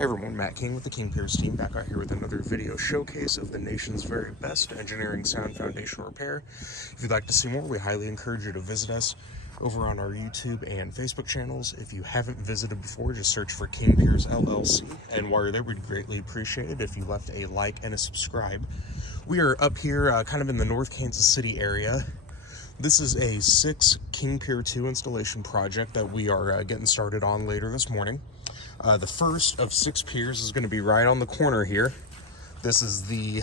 Hey everyone, Matt King with the King Pier team, back out here with another video showcase of the nation's very best engineering sound foundation repair. If you'd like to see more, we highly encourage you to visit us over on our YouTube and Facebook channels. If you haven't visited before, just search for King Piers LLC, and while you're there, we'd greatly appreciate it if you left a like and a subscribe. We are up here kind of in the North Kansas City area. This is a 6 King Pier II installation project that we are getting started on later this morning. The first of 6 piers is going to be right on the corner here. This is the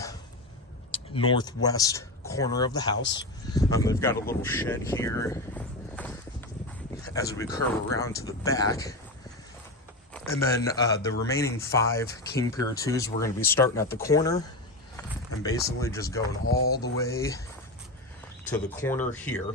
northwest corner of the house. They've got a little shed here as we curve around to the back. And then the remaining 5 King Pier IIs, we're going to be starting at the corner and basically just going all the way to the corner here.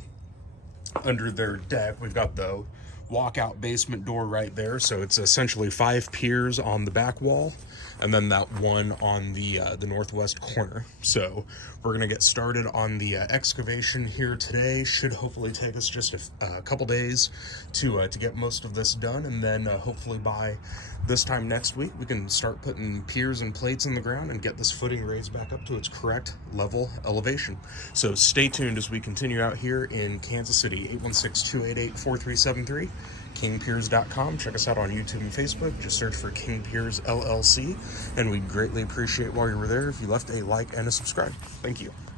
Under their deck, we've got the walkout basement door right there, so it's essentially 5 piers on the back wall and then that one on the northwest corner. So we're gonna get started on the excavation here today. Should hopefully take us just a couple days to get most of this done, and then hopefully by this time next week we can start putting piers and plates in the ground and get this footing raised back up to its correct level elevation. So stay tuned as we continue out here in Kansas City. 816-288-4373, kingpiers.com. Check us out on YouTube and Facebook. Just search for King Piers LLC, and we'd greatly appreciate while you were there if you left a like and a subscribe. Thank you.